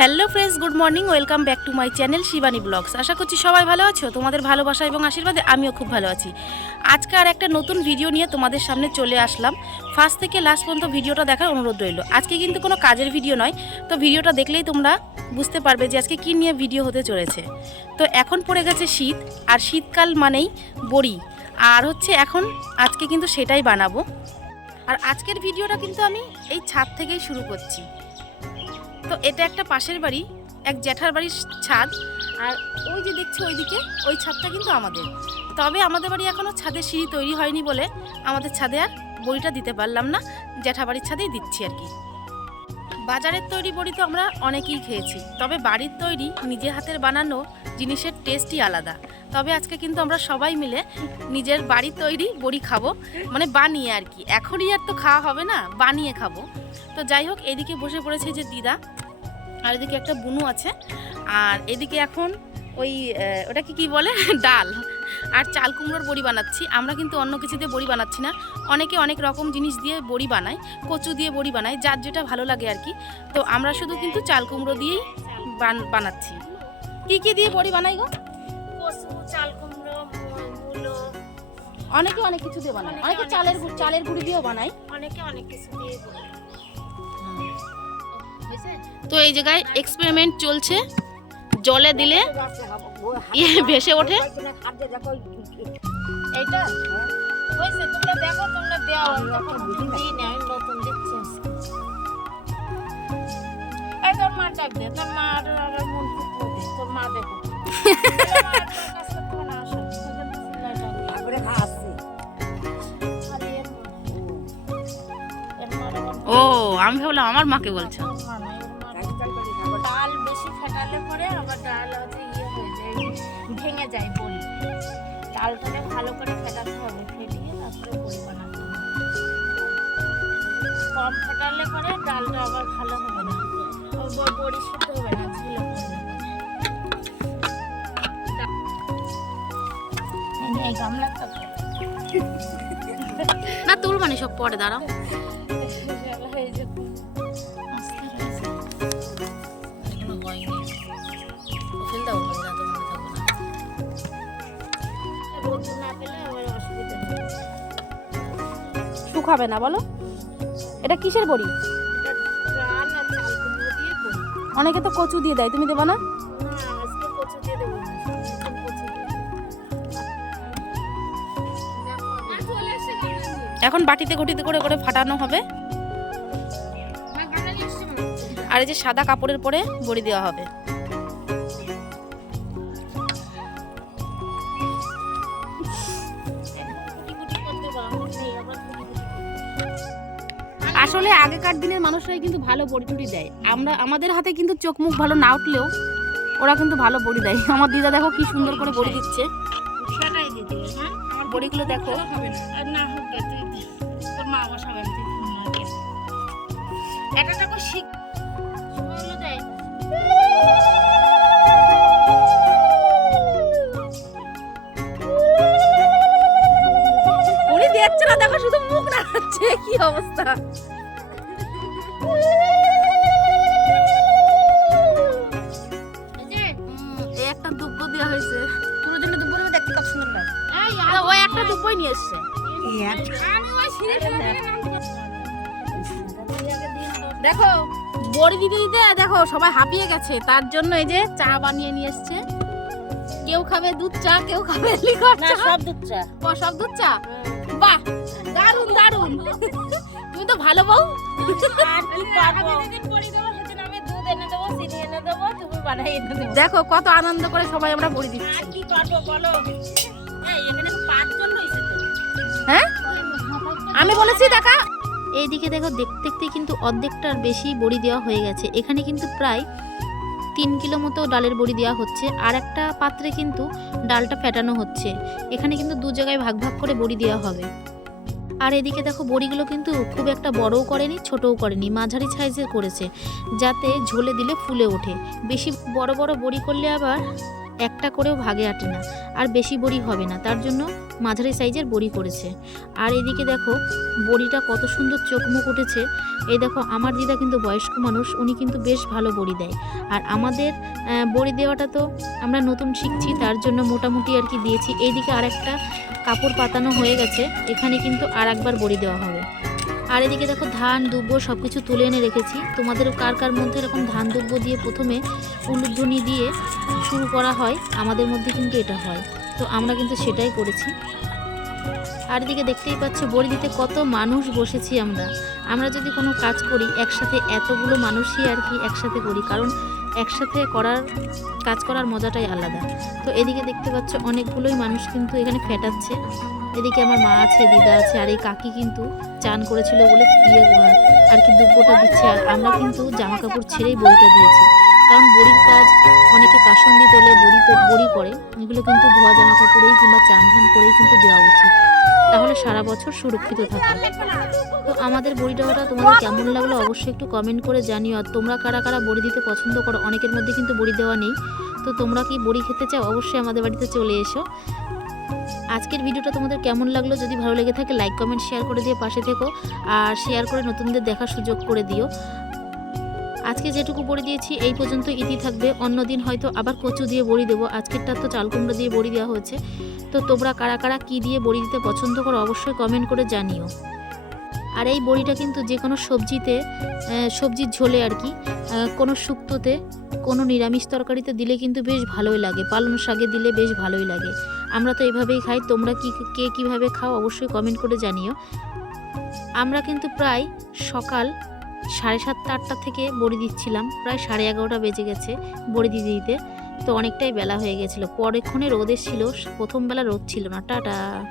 Hello friends, good morning, welcome back to my channel Shivani blogs. আশা করছি সবাই ভালো আছো? তোমাদের ভালোবাসা এবং আশীর্বাদে আমিও খুব ভালো আছি। আজকে আর একটা নতুন ভিডিও নিয়ে তোমাদের সামনে চলে আসলাম। ফার্স্ট থেকে লাস্ট পর্যন্ত ভিডিওটা দেখার অনুরোধ রইল। আজকে কিন্তু কোনো কাজের ভিডিও নয়, তো ভিডিওটা দেখলেই তোমরা বুঝতে পারবে যে আজকে কী নিয়ে ভিডিও হতে চলেছে। তো এখন পড়ে গেছে শীত, আর শীতকাল মানেই বড়ি। আর হচ্ছে এখন আজকে কিন্তু সেটাই বানাবো। আর আজকের ভিডিওটা কিন্তু আমি এই ছাদ থেকেই শুরু করছি। তো এটা একটা পাশের বাড়ি, এক জ্যাঠার বাড়ির ছাদ, আর ওই যে দেখছ ওইদিকে, ওই ছাদটা কিন্তু আমাদের। তবে আমাদের বাড়ি এখনও ছাদের সিঁড়ি তৈরি হয়নি বলে আমাদের ছাদে আর বড়িটা দিতে পারলাম না, জ্যাঠা বাড়ির ছাদেই দিচ্ছি আর কি। বাজারের তৈরি বড়ি তো আমরা অনেকেই খেয়েছি, তবে বাড়ির তৈরি, নিজের হাতের বানানো জিনিসের টেস্টই আলাদা। তবে আজকে কিন্তু আমরা সবাই মিলে নিজের বাড়ির তৈরি বড়ি খাব মানে বানিয়ে আর কি। এখনই আর তো খাওয়া হবে না, বানিয়ে খাব। তো যাই হোক, এদিকে বসে পড়েছে যে দিদা। আর এদিকে একটা বুনু আছে। আর এদিকে এখন ওই ওটাকে কি বলে? ডাল। আর চাল কুমড়োর বড়ি বানাচ্ছি। আমরা কিন্তু অন্য কিছু দিয়ে বড়ি বানাচ্ছি না। অনেকে অনেক রকম জিনিস দিয়ে বড়ি বানায় কচু দিয়ে বড়ি বানায় যার যেটা ভালো লাগে আর কি। তো আমরা শুধু কিন্তু চাল কুমড়ো দিয়েই বান- বানাচ্ছি। কি কি দিয়ে বড়ি বানাই গো? চাল কুমড়ো অনেকে অনেক কিছু দিয়ে বানায়। অনেকে চালের চালের গুঁড়ি দিয়েও বানায়। অনেকে অনেক কিছু দিয়ে তো এই জায়গায় এক্সপেরিমেন্ট চলছে জলে দিলে ইয়ে ভেসে ওঠে এইটা হয়েছে তোমরা দেখো তোমরা দেও তখন দিই না আমি নতুন দিচ্ছি এই তোর মা ডাক দে তোর মা আর আর মন তোর মা দেখো তোর মা আর তোর কাছে তো না আসো সেখান থেকে চিল্লাই ডাক দে। আরে এর মা। এর মার আবার ও আমি ভাবলাম আমার মাকে বলছো আবার হচ্ছে ইয়ে হয়ে যায় ভেঙে যায় বড়ি ডালটাকে ভালো করে ফেটাতে হবে ফেটিয়ে তারপরে বড়ি বানাতে হবে। কম ফেটালে পরে ডালটা আবার ভালো হবে না। আবার বড়ি শুদ্ধ হবে না তো। না তুল মানে সব পরে দাঁড়াও। শুকাবে না, বলো? এটা কিসের বড়ি? অনেকে তো কচু দিয়ে দেয়, তুমি দেবো না। এখন বাটিতে ঘটিতে করে করে ফাটানো হবে। আর এই যে সাদা কাপড়ের পরে বড়ি দেওয়া হবে। আসলে আগেকার দিনের মানুষরাই কিন্তু ভালো বড়ি দেয় আমরা আমাদের হাতে কিন্তু চোখ মুখ ভালো না উঠলেও ওরা কিন্তু ভালো বড়ি দেয় আমার দিদা দেখো কি সুন্দর করে বড়ি দিচ্ছে হ্যাঁ? আমার বড়িগুলো দেখো। এটা দেখো শিখ হলো দেয়। না দেখো শুধু মুখ নাড়াচ্ছে কি অবস্থা একটা দুব্বো দেওয়া হয়েছে। পুরো জন্য দুব্বো দেবে দেখতে কত সুন্দর লাগে এই একটা দুব্বই নিয়ে এসছে। দেখো বড়ি দিতে দিতে দেখো সবাই হাঁপিয়ে গেছে। তার জন্য এই যে চা বানিয়ে নিয়ে এসছে। কেউ খাবে দুধ চা কেউ খাবে লিকার চা। সব দুধ চা। ও, সব দুধ চা? বাহ দারুণ দারুণ তুমি তো ভালো বউ। দেখো কত আনন্দ করে সবাই আমরা বড়ি দিচ্ছি। আর কি করব বলো? তো। হ্যাঁ? আমি বলেছি দেখা। এইদিকে দেখো দেখতে দেখতে কিন্তু অর্ধেকটার বেশি বড়ি দেওয়া হয়ে গেছে। এখানে কিন্তু প্রায় তিন কিলো মতো ডালের বড়ি দেওয়া হচ্ছে। আর একটা পাত্রে কিন্তু ডালটা ফেটানো হচ্ছে। এখানে কিন্তু দু জায়গায় ভাগ ভাগ করে বড়ি দেওয়া হবে। আর এদিকে দেখো বড়িগুলো কিন্তু খুব একটা বড়ও করেনি, ছোটও করেনি, মাঝারি সাইজের করেছে, যাতে ঝোলে দিলে ফুলে ওঠে। বেশি বড় বড় বড়ি করলে আবার একটা করেও ভাগে আটে না, আর বেশি বড়ি হবে না। তার জন্য মাঝারি সাইজের বড়ি করেছে। আর এদিকে দেখো, বড়িটা কত সুন্দর চোখমুখ উঠেছে। এই দেখো, আমার দিদা কিন্তু বয়স্ক মানুষ, উনি কিন্তু বেশ ভালো বড়ি দেয়। আর আমাদের বড়ি দেওয়াটা তো আমরা নতুন শিখছি, তার জন্য মোটামুটি আর কি দিয়েছি। এইদিকে আরেকটা কাপড় পাতানো হয়ে গেছে, এখানে কিন্তু আর একবার বড়ি দেওয়া হবে। আর এদিকে দেখো ধান দুব্য সব কিছু তুলে এনে রেখেছি। তোমাদের কার কার মধ্যে এরকম ধান দুব্য দিয়ে প্রথমে উলুধ্বনি দিয়ে শুরু করা হয়, আমাদের মধ্যে কিন্তু এটা হয়। তো আমরা কিন্তু সেটাই করেছি। আর এদিকে দেখতেই পাচ্ছি বড়ি দিতে কত মানুষ বসেছি আমরা। আমরা যদি কোনো কাজ করি, একসাথে এতগুলো মানুষই আর কি একসাথে করি, কারণ একসাথে করার, কাজ করার মজাটাই আলাদা। তো এদিকে দেখতে পাচ্ছ অনেকগুলোই মানুষ কিন্তু এখানে ফেটাচ্ছে। এদিকে আমার মা আছে, দিদা আছে, আর এই কাকি কিন্তু চান করেছিল বলে ইয়ে আর কি দুব্বটা দিচ্ছে। আর আমরা কিন্তু জামা কাপড় ছেড়েই বড়িটা দিয়েছি। কারণ বড়ির কাজ, অনেকে কাসন্দি তোলে, বড়ি তো, বড়ি করে। এগুলো কিন্তু ধোয়া জামা কাপড়েই কিংবা চান ধান করেই কিন্তু দেওয়া উচিত। তাহলে সারা বছর সুরক্ষিত থাকে। তো আমাদের বড়ি দেওয়াটা তোমাদের কেমন লাগল অবশ্যই একটু কমেন্ট করে জানিও। আর তোমরা কারা কারা বড়ি দিতে পছন্দ করো, অনেকের মধ্যে কিন্তু বড়ি দেওয়া নেই। তো তোমরা কি বড়ি খেতে চাও অবশ্যই আমাদের বাড়িতে চলে এসো। আজকের ভিডিওটা তোমাদের কেমন লাগল যদি ভালো লেগে থাকে লাইক কমেন্ট শেয়ার করে দিয়ে পাশে থেকো। আর শেয়ার করে নতুনদের দেখার সুযোগ করে দিও। আজকে যেটুকু বড়ি দিয়েছি, এই পর্যন্ত ইতি থাকবে। অন্যদিন হয়তো আবার কচু দিয়ে বড়ি দেবো। আজকেরটা তো চাল কুমড়ো দিয়ে বড়ি দেওয়া হয়েছে। তো তোমরা কারা কারা কী দিয়ে বড়ি দিতে পছন্দ করো অবশ্যই কমেন্ট করে জানিও। আর এই বড়িটা কিন্তু যে কোনো সবজিতে সবজির ঝোলে আর কি কোনো শুক্তোতে, কোনো নিরামিষ তরকারিতে দিলে কিন্তু বেশ ভালোই লাগে। পালন শাকে দিলে বেশ ভালোই লাগে। আমরা তো এইভাবেই খাই। তোমরা কি, কে কীভাবে খাও অবশ্যই কমেন্ট করে জানিও। আমরা কিন্তু প্রায় সকাল সাড়ে সাতটা, আটটা থেকে বড়ি দিচ্ছিলাম। প্রায় সাড়ে এগারোটা বেজে গেছে বড়ি দিতে দিতে। তো অনেকটাই বেলা হয়ে গেছিল। পরেক্ষণে রোদ ছিল প্রথমবেলা রোদ ছিল না। টাটা।